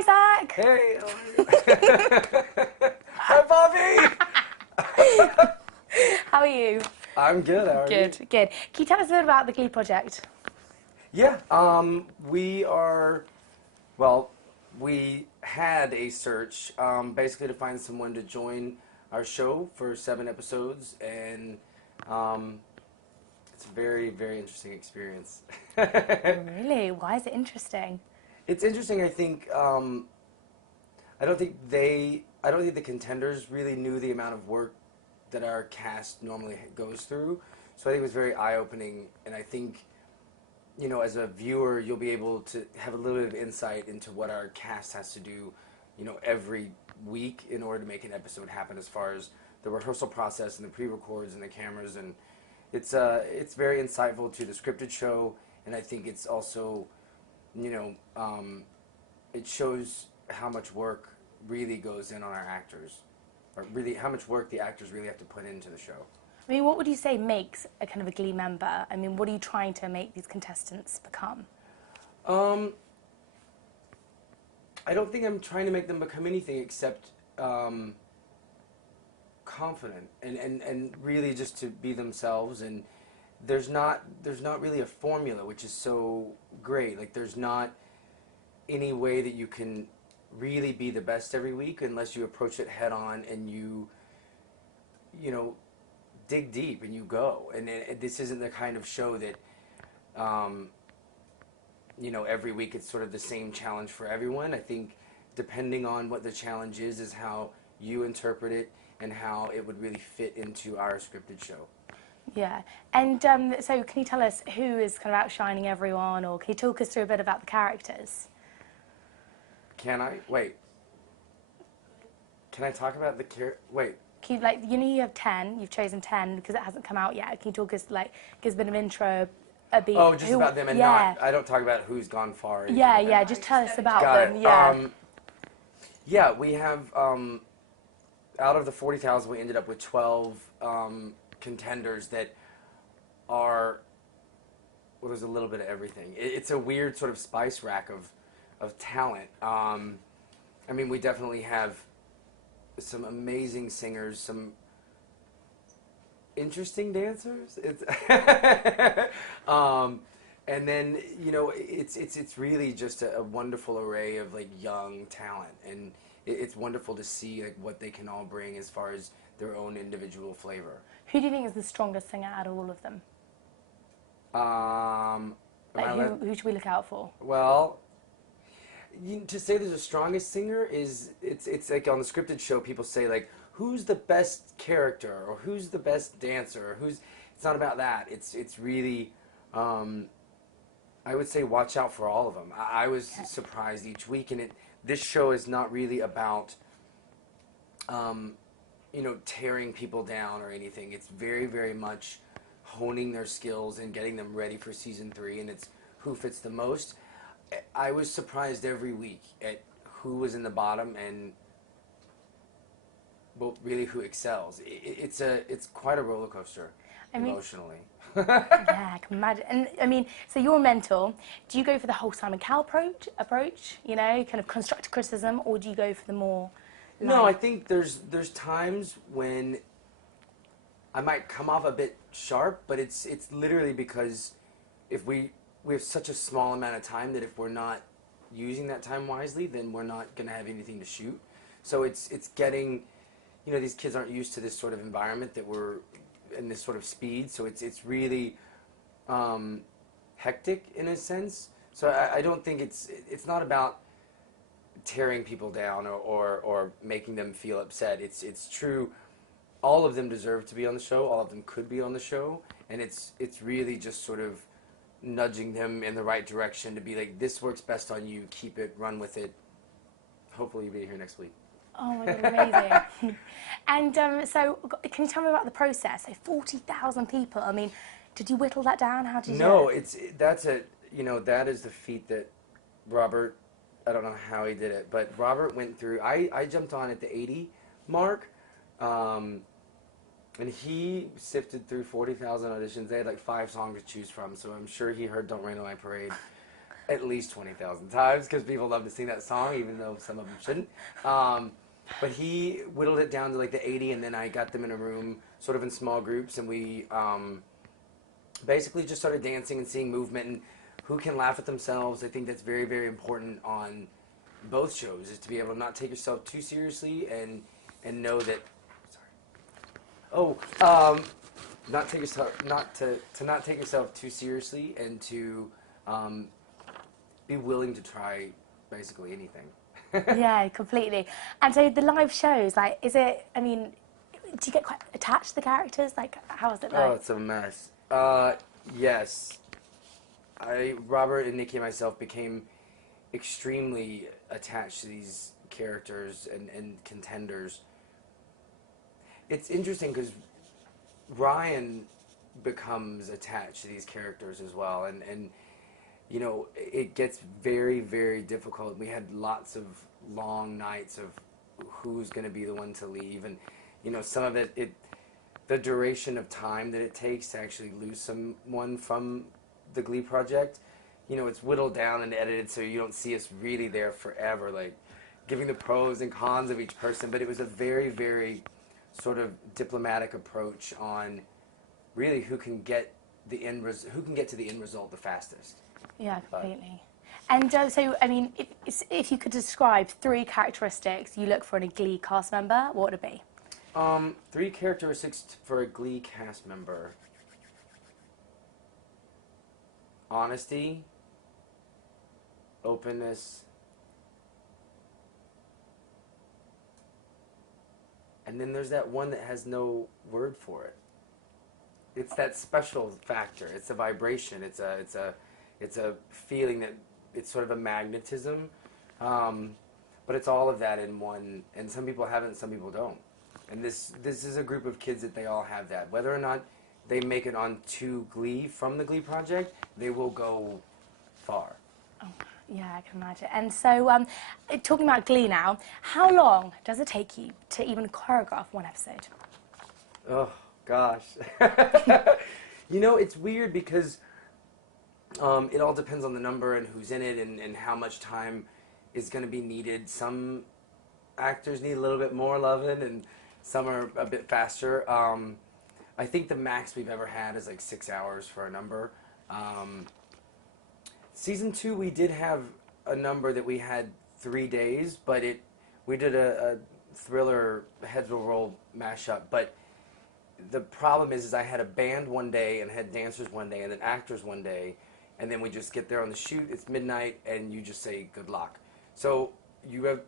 Hi, Zach. Hey. Hi, Bobby. How are you? I'm good. How are you? Good. Can you tell us a bit about the Glee project? Yeah. Well, we had a search basically to find someone to join our show for 7 episodes, and it's a very, very interesting experience. Really? Why is it interesting? It's interesting. I think I don't think the contenders really knew the amount of work that our cast normally goes through. So I think it was very eye-opening, and I think, as a viewer, you'll be able to have a little bit of insight into what our cast has to do, every week in order to make an episode happen, as far as the rehearsal process and the pre-records and the cameras, and it's very insightful to the scripted show, and I think it's also, it shows how much work really goes in on our actors, or really how much work the actors really have to put into the show. I mean, what would you say makes a kind of a Glee member? I mean, what are you trying to make these contestants become? I don't think I'm trying to make them become anything except confident and really just to be themselves. And there's not really a formula, which is so great. Like, there's not any way that you can really be the best every week unless you approach it head on and you dig deep and you go. And this isn't the kind of show that every week it's sort of the same challenge for everyone. I think depending on what the challenge is how you interpret it and how it would really fit into our scripted show. Yeah. And so can you tell us who is kind of outshining everyone, or can you talk us through a bit about the characters? Can I? Wait. Can I talk about the Wait. Can you, you have 10, you've chosen 10 because it hasn't come out yet. Can you talk us, give us a bit of intro, a bit... Oh, just about them and not... I don't talk about who's gone far. Yeah, just tell us about Got them. it. Yeah, we have, out of the 40,000, we ended up with 12 contenders that are, well, there's a little bit of everything. It's a weird sort of spice rack of talent. I mean, we definitely have some amazing singers, some interesting dancers. It's and then it's really just a wonderful array of young talent, and it's wonderful to see what they can all bring as far as their own individual flavor. Who do you think is the strongest singer out of all of them? Who should we look out for? Well, to say there's a strongest singer is it's like on the scripted show people say who's the best character or who's the best dancer or it's not about that. It's really I would say watch out for all of them. I was surprised each week, and this show is not really about tearing people down or anything. It's very, very much honing their skills and getting them ready for season 3, and it's who fits the most. I was surprised every week at who was in the bottom and, well, really who excels. It's quite a roller coaster emotionally. Yeah, I can imagine. And I mean, so you're a mentor. Do you go for the whole Simon Cowell approach? Kind of constructive criticism, or do you go for the more? No, I think there's times when I might come off a bit sharp, but it's literally because if we have such a small amount of time that if we're not using that time wisely, then we're not going to have anything to shoot. So it's getting, these kids aren't used to this sort of environment that we're in, this sort of speed. So it's really hectic in a sense. So I don't think it's not about tearing people down or making them feel upset. It's true. All of them deserve to be on the show. All of them could be on the show. And it's really just sort of nudging them in the right direction to be like, this works best on you, keep it, run with it. Hopefully you'll be here next week. Oh my God, amazing. And so can you tell me about the process? So 40,000 people, I mean, did you whittle that down? How did you do it? That is the feat that Robert, I don't know how he did it, but Robert went through, I jumped on at the 80 mark, and he sifted through 40,000 auditions. They had 5 songs to choose from, so I'm sure he heard Don't Rain on My Parade at least 20,000 times because people love to sing that song, even though some of them shouldn't. But he whittled it down to like the 80, and then I got them in a room, sort of in small groups, and we basically just started dancing and seeing movement and who can laugh at themselves. I think that's very, very important on both shows, is to be able to not take yourself too seriously and know that. Not take yourself not take yourself too seriously, and to be willing to try basically anything. Yeah, completely. And so the live shows, like, is it? I mean, do you get quite attached to the characters? Like, how is it like? Oh, it's a mess. Yes. Robert and Nikki and myself became extremely attached to these characters and contenders. It's interesting because Ryan becomes attached to these characters as well, and you know, it gets very, very difficult. We had lots of long nights of who's going to be the one to leave, and you know, some of it, the duration of time that it takes to actually lose someone from the Glee project, you know, it's whittled down and edited so you don't see us really there forever, like giving the pros and cons of each person. But it was a very, very sort of diplomatic approach on really who can get to the end result the fastest. Yeah, completely. And so, I mean, if you could describe 3 characteristics you look for in a Glee cast member, what would it be? 3 characteristics for a Glee cast member. Honesty, openness, and then there's that one that has no word for it. It's that special factor. It's a vibration. It's a feeling that it's sort of a magnetism, but it's all of that in one. And some people have it, and some people don't. And this is a group of kids that they all have that. Whether or not they make it on to Glee from the Glee project, they will go far. Oh, yeah, I can imagine. And so, talking about Glee now, how long does it take you to even choreograph one episode? Oh, gosh. You know, it's weird because it all depends on the number and who's in it and how much time is going to be needed. Some actors need a little bit more loving, and some are a bit faster. I think the max we've ever had is like 6 hours for a number. Season 2, we did have a number that we had 3 days, but we did a thriller Heads Will Roll mashup. But the problem is I had a band one day and had dancers one day and then actors one day, and then we just get there on the shoot. It's midnight, and you just say good luck. So you're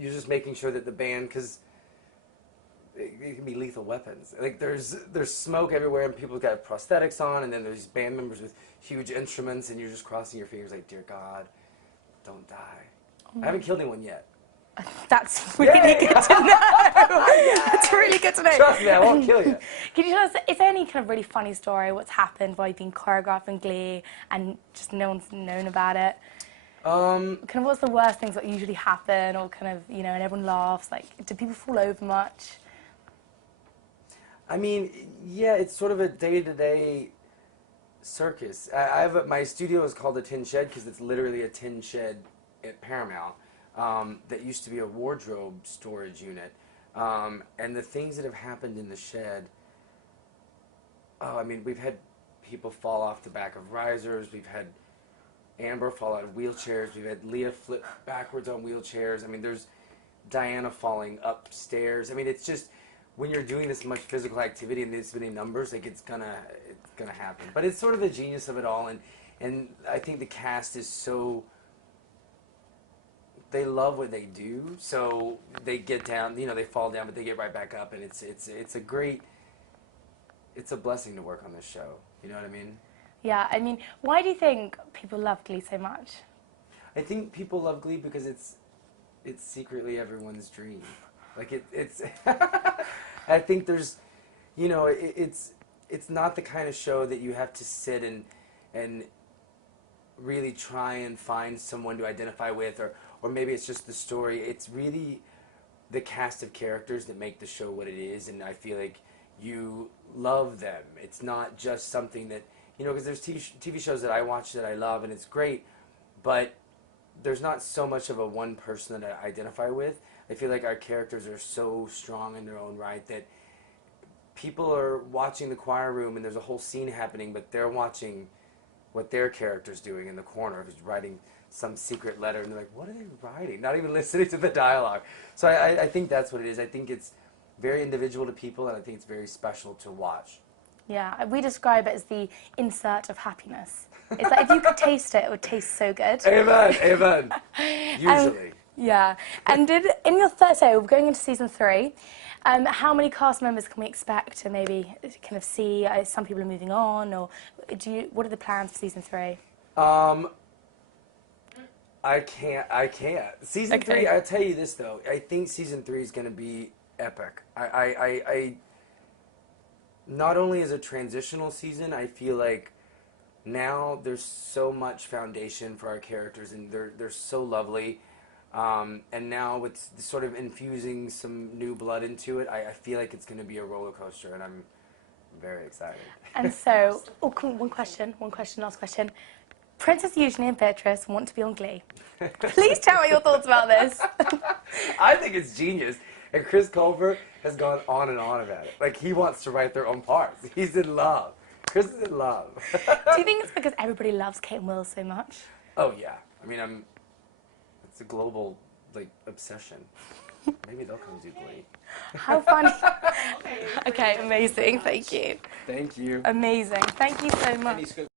just making sure that the band, because it can be lethal weapons. Like there's smoke everywhere, and people got prosthetics on, and then there's band members with huge instruments, and you're just crossing your fingers like, dear God, don't die. I haven't killed anyone yet. That's really good to know. That's really good to know. Trust me, I won't kill you. Can you tell us, is there any kind of really funny story, what's happened while you've been choreographing Glee and just no one's known about it? Kind of what's the worst things that usually happen, or kind of, you know, and everyone laughs? Like, do people fall over much? I mean, yeah, it's sort of a day-to-day circus. I have my studio is called the Tin Shed because it's literally a tin shed at Paramount that used to be a wardrobe storage unit. And the things that have happened in the shed, I mean, we've had people fall off the back of risers. We've had Amber fall out of wheelchairs. We've had Leah flip backwards on wheelchairs. I mean, there's Diana falling upstairs. I mean, it's just, when you're doing this much physical activity and this many numbers, like it's gonna happen. But it's sort of the genius of it all, and I think the cast is so, they love what they do, so they get down, you know, they fall down, but they get right back up, and it's a blessing to work on this show. You know what I mean? Yeah, I mean, why do you think people love Glee so much? I think people love Glee because it's secretly everyone's dream. Like it's I think there's, you know, it's not the kind of show that you have to sit and really try and find someone to identify with, or maybe it's just the story. It's really the cast of characters that make the show what it is, and I feel like you love them. It's not just something that, you know, because there's TV shows that I watch that I love, and it's great, but there's not so much of a one person that I identify with. I feel like our characters are so strong in their own right that people are watching the choir room and there's a whole scene happening, but they're watching what their character's doing in the corner, who's writing some secret letter, and they're like, what are they writing? Not even listening to the dialogue. So I think that's what it is. I think it's very individual to people, and I think it's very special to watch. Yeah, we describe it as the insert of happiness. It's like if you could taste it, it would taste so good. Amen, amen. Usually. Yeah, and in your third, so we're going into season 3, how many cast members can we expect to maybe kind of see? Some people are moving on, or what are the plans for season 3? I can't. Season 3, I'll tell you this though, I think season 3 is going to be epic. I not only as a transitional season, I feel like now there's so much foundation for our characters, and they're so lovely. And now with sort of infusing some new blood into it, I feel like it's going to be a roller coaster, and I'm very excited. And so, one question, last question. Princess Eugenie and Beatrice want to be on Glee. Please tell me your thoughts about this. I think it's genius. And Chris Colbert has gone on and on about it. Like, he wants to write their own parts. He's in love. Chris is in love. Do you think it's because everybody loves Kate and Will so much? Oh, yeah. I mean, it's a global, like, obsession. Maybe they'll come do Glee. How funny. Okay, amazing. Thank you. Thank you. Amazing. Thank you so much.